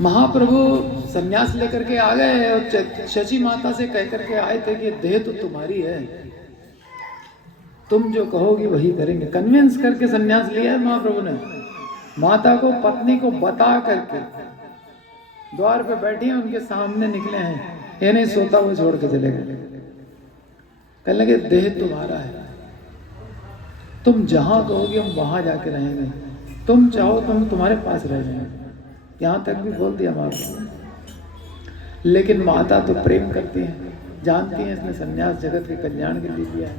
महाप्रभु संन्यास लेकर के आ गए और शची माता से कह करके आए थे कि देह तो तुम्हारी है, तुम जो कहोगी वही करेंगे। कन्विंस करके संन्यास लिया है महाप्रभु ने। माता को, पत्नी को बता करके द्वार पे बैठी हैं, उनके सामने निकले हैं, ये नहीं सोता हुआ छोड़ के चले गए। कहने लगे देह तुम्हारा है, तुम जहां कहोगे हम वहां जाके रहेंगे, तुम चाहो तो हम तुम्हारे पास रह जाएंगे। यहां तक भी बोल दिया महाप्रभु। लेकिन माता तो प्रेम करती है, जानती है इसने संन्यास जगत के कल्याण के लिए दिया है,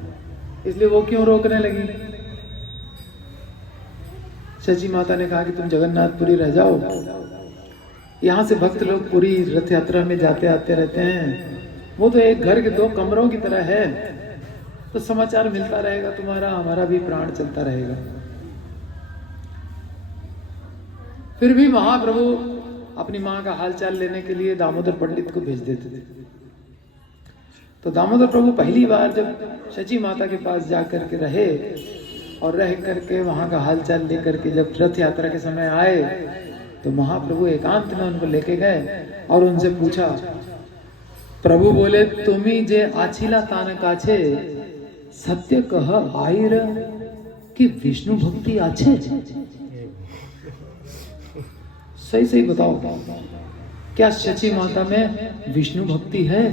इसलिए वो क्यों रोकने लगी। शची माता ने कहा कि तुम जगन्नाथपुरी रह जाओ, यहाँ से भक्त लोग पूरी रथ यात्रा में जाते आते रहते हैं, वो तो एक घर के 2 कमरों की तरह है, तो समाचार मिलता रहेगा, तुम्हारा हमारा भी प्राण चलता रहेगा। फिर भी महाप्रभु अपनी माँ का हालचाल लेने के लिए दामोदर पंडित को भेज देते थे। तो दामोदर प्रभु पहली बार जब शची माता के पास जाकर के रहे और रह करके वहां का हालचाल लेकर के जब रथ यात्रा के समय आए, तो महाप्रभु एकांत में उनको लेके गए और उनसे पूछा। प्रभु बोले, तुम्ही जे आछिला तान काछे सत्य कह आईर कि विष्णु भक्ति आछे। सही सही बताओ, क्या शची माता में विष्णु भक्ति है?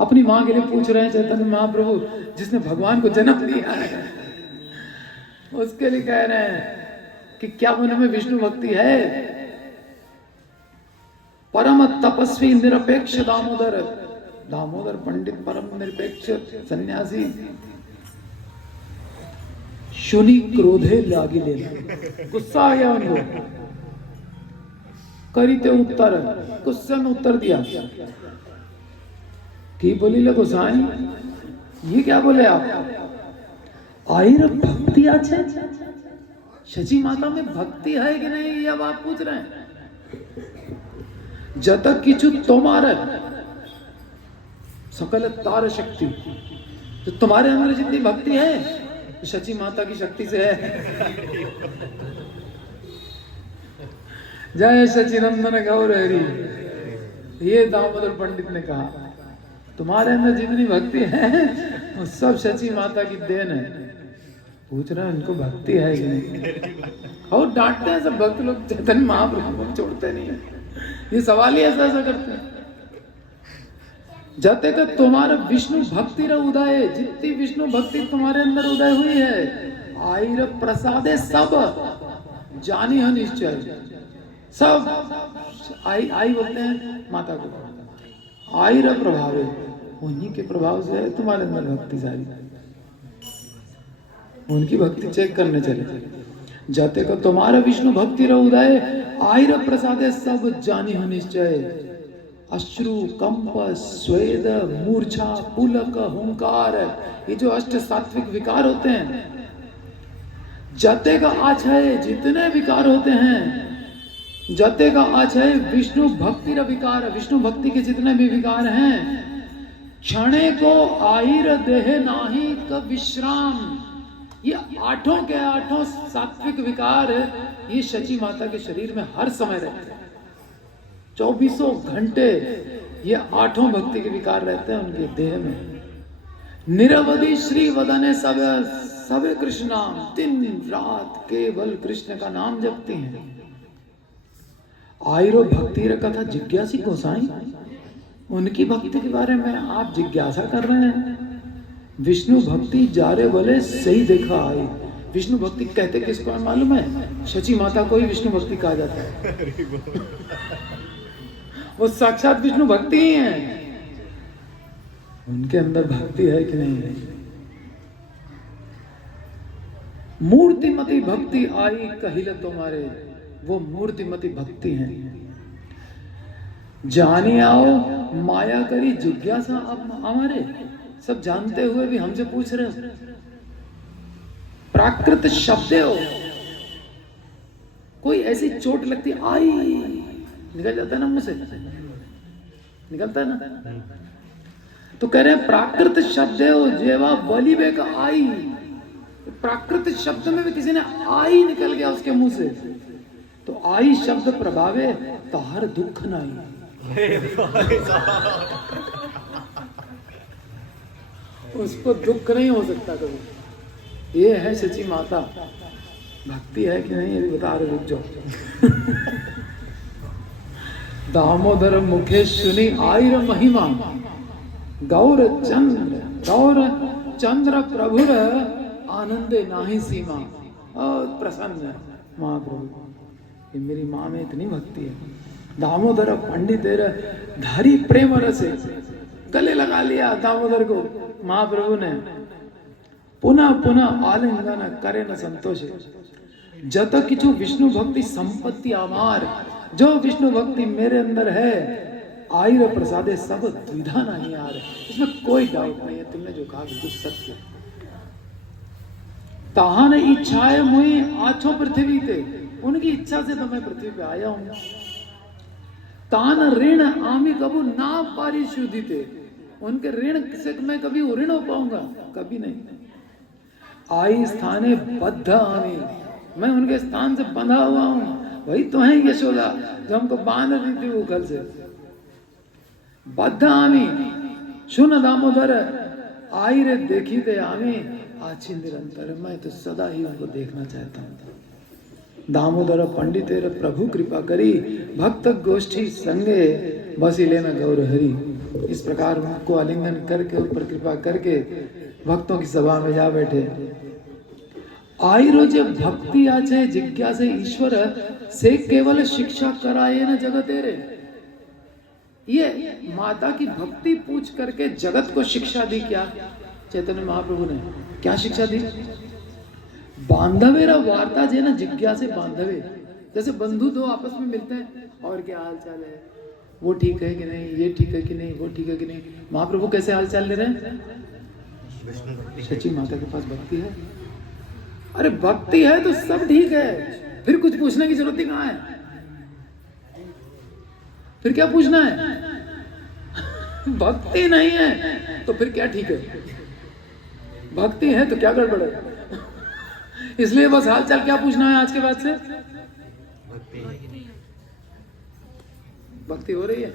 अपनी माँ के लिए पूछ रहे हैं चैतन्य महाप्रभु, जिसने भगवान को जन्म दिया है, उसके लिए कह रहे हैं कि क्या उनमें विष्णु भक्ति है? परम तपस्वी निरपेक्ष दामोदर, दामोदर पंडित परम निरपेक्ष सन्यासी, शुनि क्रोधे लागी लेना, गुस्सा आ गया उनको। करीते उत्तर, गुस्से में उत्तर दिया कि बोली ले गोसाई, ये क्या बोले आप? आईर भक्ति आछे, शची माता में भक्ति है कि नहीं, ये अब आप पूछ रहे हैं। जत किचु तुम्हारे सकल तार शक्ति, तो तुम्हारे अंदर जितनी भक्ति है तो शची माता की शक्ति से है। जय सचिनंदन गौर हरि। ये दामोदर पंडित ने कहा, तुम्हारे अंदर जितनी भक्ति है वो सब शची माता की देन है। पूछ रहे हैं उनको भक्ति है कि नहीं, और डांटते हैं सब भक्त लोग, चैतन्य महाप्रभु को छोड़ते नहीं है, ये सवाल ही ऐसा ऐसा करते हैं। जाते का तुम्हारा विष्णु भक्ति र उदय, जितनी विष्णु भक्ति तुम्हारे अंदर उदय हुई है, आईर प्रसादे सब जानी है निश्चय। सब आई बोलते हैं माता को, आईर प्रभावे, उन्हीं के प्रभाव से है तुम्हारे अंदर भक्ति सारी। उनकी भक्ति चेक करने चले। जाते को तुम्हारा विष्णु भक्ति र उदय, आईर प्रसादे सब जानी हो निश्चय। अश्रु कंप स्वेद मूर्छा पुलक हुंकार, ये जो अष्ट सात्विक विकार होते हैं, जाते का आछय जितने विकार होते हैं, जाते का आछय विष्णु भक्ति र विकार, विष्णु भक्ति के जितने भी विकार हैं, क्षणे को आईर देह नाही क विश्राम। ये 8 के 8 सात्विक विकार ये शची माता के शरीर में हर समय रहते हैं। 24 घंटे ये 8 भक्ति के विकार रहते हैं उनके देह में। निरवधि श्री वदने सबे कृष्ण नाम, दिन रात केवल कृष्ण का नाम जपती हैं। आईरो भक्ति र कथा जिज्ञासी गोसाई, उनकी भक्ति के बारे में आप जिज्ञासा कर रहे हैं। विष्णु भक्ति जारे बोले सही देखा आई। विष्णु भक्ति कहते किसको है मालूम है? शची माता को ही विष्णु भक्ति कहा जाता है। वो साक्षात विष्णु भक्ति ही है। उनके अंदर भक्ति है कि नहीं है? मूर्तिमती भक्ति आई कहिल तुम्हारे, वो मूर्तिमती भक्ति है। जाने आओ माया करी जिज्ञासा अब हमारे, सब जानते हुए भी हमसे पूछ रहे हो। प्राकृत शब्द हो, कोई ऐसी चोट लगती आई, निकल जाता है ना मुंह से, निकलता है ना, तो कह रहे हैं प्राकृत शब्द हो जेवा बलिबे का आई। प्राकृत शब्द में भी किसी ने आई निकल गया उसके मुंह से, तो आई शब्द प्रभावे तो हर दुख नहीं। उसको दुख नहीं हो सकता कभी। ये है सच्ची माता। भक्ति है कि नहीं ये बता रहे, रुक जाओ। दामोदर मुखे सुनी आयर महिमा, गौर चंद्र प्रभुर आनंदे नाही सीमा। और प्रसन्न है महाप्रभु, ये मेरी माँ में इतनी भक्ति है। दामोदर पंडित धारी प्रेम रसे, गले लगा लिया दामोदर को महाप्रभु ने। पुनः पुनः आलिंगन करे न संतोष, जत किछु विष्णु भक्ति संपत्ति आमार। जो विष्णु भक्ति मेरे अंदर है, आयुर प्रसादे सब द्विधा नहीं आ रहे। इसमें कोई डाउट नहीं है, तुमने जो कहा बिल्कुल सत्य। ताहन इच्छाएं मुई आछो पृथ्वी थे, उनकी इच्छा से तो मैं पृथ्वी पे आया हूं। तान ऋण आमी कबू ना पारी शुद्धि थे, उनके ऋण से मैं कभी ऋण हो पाऊंगा? कभी नहीं। आई स्थाने बद्ध आमी, मैं उनके स्थान से बंधा हुआ हूं। वही तो है यशोदा जो हमको बांध रही थी वो कल से। बद्ध आमी सुन दामोदर, आई रे देखी थे आमी आछि निरंतर। मैं तो सदा ही उनको देखना चाहता हूँ। दामोदर पंडित प्रभु कृपा करी, भक्त गोष्ठी संगे बसी लेना गौर हरि। इस प्रकार उनको आलिंगन करके ऊपर कृपा करके भक्तों की सभा में जा बैठे। आई रोजे भक्ति आचे जिज्ञासे ईश्वर से केवल शिक्षा कराए न जगते रे। ये माता की भक्ति पूछ करके जगत को शिक्षा दी। क्या चैतन्य महाप्रभु ने क्या शिक्षा दी? बांधवेरा वार्ता जे ना जिज्ञासे बांधवे। जैसे बंधु दो आपस में मिलते हैं, और क्या हाल चाल है, वो ठीक है कि नहीं, ये ठीक है कि नहीं, वो ठीक है कि नहीं। महाप्रभु कैसे हाल चाल ले रहे हैं? सच्ची माता के पास भक्ति है। अरे भक्ति है तो सब ठीक है, फिर कुछ पूछने की जरूरत ही कहाँ है? फिर क्या पूछना है? भक्ति नहीं है तो फिर क्या ठीक है? भक्ति है तो क्या गड़बड़ है? इसलिए बस हालचाल क्या पूछना है आज के बाद से? भक्ति हो रही है?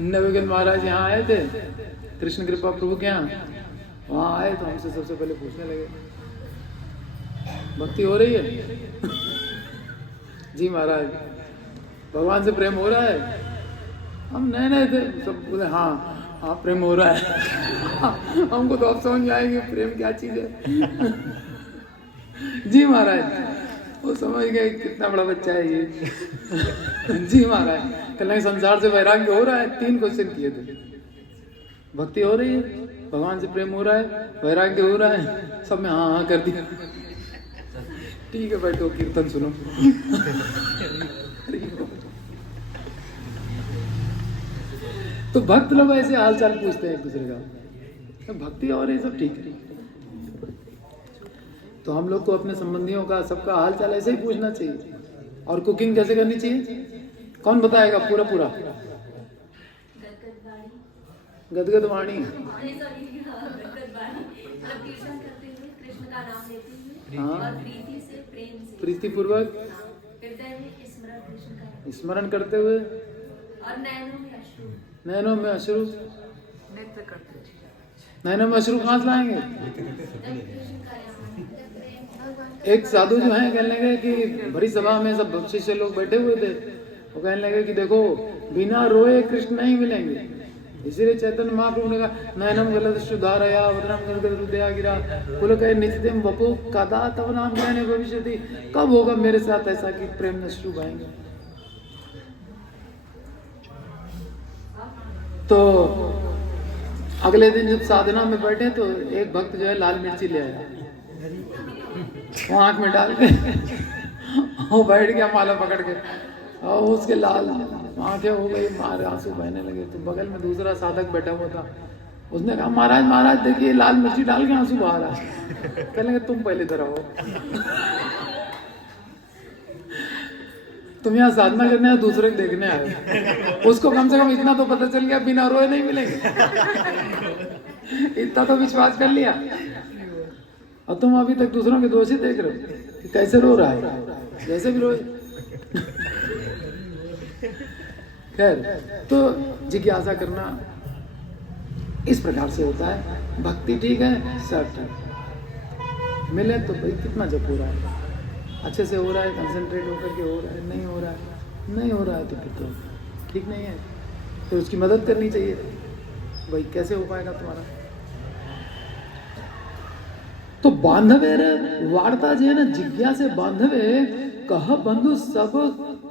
नवगन महाराज यहाँ आए थे कृष्ण कृपा प्रभु के यहाँ। वहां आए तो हमसे सबसे पहले पूछने लगे भक्ति हो रही है? जी महाराज, भगवान से प्रेम हो रहा है? हम नए नए थे, सब बोले हाँ हाँ प्रेम हो रहा है। हमको तो अब समझ आएंगे प्रेम क्या चीज है। जी महाराज, वो समझ गए कितना बड़ा बच्चा है ये। जी महाराज, कल संसार से वैराग्य हो रहा है। 3 क्वेश्चन किए थे। भक्ति हो रही है, भगवान से प्रेम हो रहा है, वैराग्य हो रहा है, सब में हाँ हाँ कर दिया। ठीक है बैठो कीर्तन सुनो। तो भक्त लोग ऐसे हालचाल पूछते हैं एक दूसरे का। तो भक्ति और ये सब ठीक है। तो हम लोग को अपने संबंधियों का सबका हालचाल ऐसे ही पूछना चाहिए। और कुकिंग कैसे करनी चाहिए? कौन बताएगा पूरा पूरा? गदगद वाणी, हाँ, प्रीति पूर्वक स्मरण करते हुए, और नैनों में अश्रु। नैनों में अश्रु कहाँ से लाएंगे? एक साधु जो है कहने लगे कि बड़ी सभा में सब शिष्य लोग बैठे हुए थे, वो कहने लगे कि देखो बिना रोए कृष्ण नहीं मिलेंगे। इसीलिए चैतन्य महाप्रभु ने कहा नयनम गलत शुद्धारया वदनम गलत हृदया गिरा कुल कहे नित्यम वपो कदा तव नाम ग्रहणे भविष्यति। कब होगा मेरे साथ ऐसा कि प्रेम न शुभ आएंगे? तो अगले दिन जब साधना में बैठे तो एक भक्त जो है लाल मिर्ची ले आया, वो आंख में डाल के वो बैठ गया माला पकड़ के, और उसके लाल आंखें हो गई, मारे आंसू बहने लगे। तो बगल में दूसरा साधक बैठा हुआ था, उसने कहा महाराज महाराज देखिए लाल मिर्ची डाल के आंसू बहा रहा है। कहने लगे तुम पहले इधर आओ, तुम यहाँ साधना करने आए दूसरे को देखने आए। उसको कम से कम इतना तो पता चल गया बिना रोए नहीं मिलेंगे। इतना तो विश्वास कर लिया, और तुम अभी तक दूसरों के दोषी देख रहे हो कि कैसे रो रहा है, जैसे भी रोए। खैर, तो जिज्ञासा करना इस प्रकार से होता है। भक्ति ठीक है, सब ठीक, मिले तो भाई कितना जप हो रहा है, अच्छे से हो रहा है, कंसंट्रेट होकर के हो रहा है, नहीं हो रहा है, नहीं हो रहा है तो फिर तो ठीक नहीं है, तो उसकी मदद करनी चाहिए। भाई कैसे हो पाएगा तुम्हारा? तो बांधवे वार्ता जे न जिज्ञासे बांधवे कह बंधु सब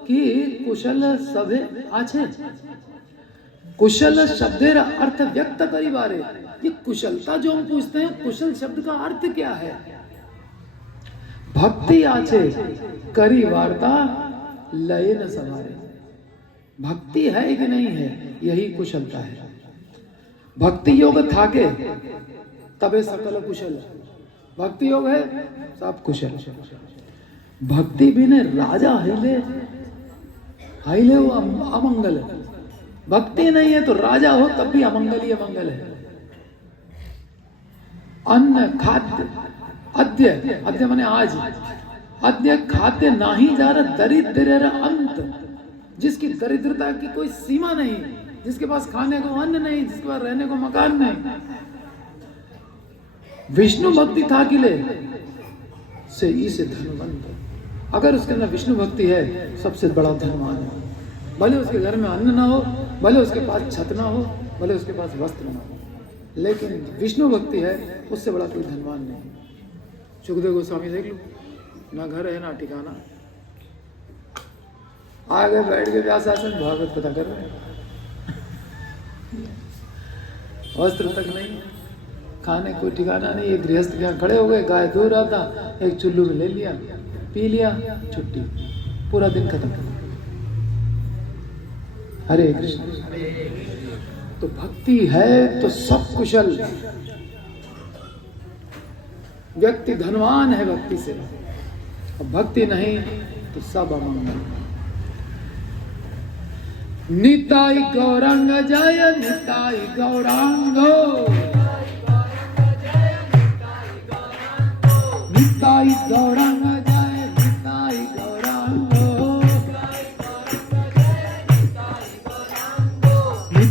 की कुशल सभे आछे। कुशल शब्देर अर्थ व्यक्त करी बारे, ये कुशलता जो हम पूछते हैं, कुशल शब्द का अर्थ क्या है? भक्ति आछे करी वार्ता लय न सवारे। भक्ति है कि नहीं है, यही कुशलता है। भक्ति योग थाके तबे सकल कुशल, भक्ति योग है सब कुशल। भक्ति बिने राजा हिले, हिले वो अमंगल है। भक्ति नहीं है तो राजा हो तब भी अमंगल ही अमंगल है। अन्न खाद्य अद्य, अद्य माने आज, अद्य खाद्य नाही जा रहा दरिद्र अंत, जिसकी दरिद्रता की कोई सीमा नहीं, जिसके पास खाने को अन्न नहीं, जिसके पास रहने को मकान नहीं, विष्णु भक्ति था कि ले से इसे धनवंत। अगर उसके अंदर विष्णु भक्ति है, सबसे बड़ा धनवान है। भले उसके घर में अन्न ना हो, भले उसके पास छत ना हो, भले उसके पास वस्त्र ना हो, लेकिन विष्णु भक्ति है, उससे बड़ा कोई धनवान नहीं। सुखदेव गोस्वामी देख लो, ना घर है ना ठिकाना, आगे बैठ के व्यासासन भागवत कथा कर रहे हैं, वस्त्र तक नहीं, खाने कोई ठिकाना नहीं। एक गृहस्थ के यहाँ खड़े हो गए, गाय धो रहा था, एक चुल्लू में ले लिया, पी लिया, छुट्टी, पूरा दिन खत्म। हरे कृष्ण। तो भक्ति है तो सब कुशल, व्यक्ति धनवान है भक्ति से, और भक्ति नहीं तो सब अमंगल। निताई गौरांग जय निताई गौरांगो, निताई गौरांग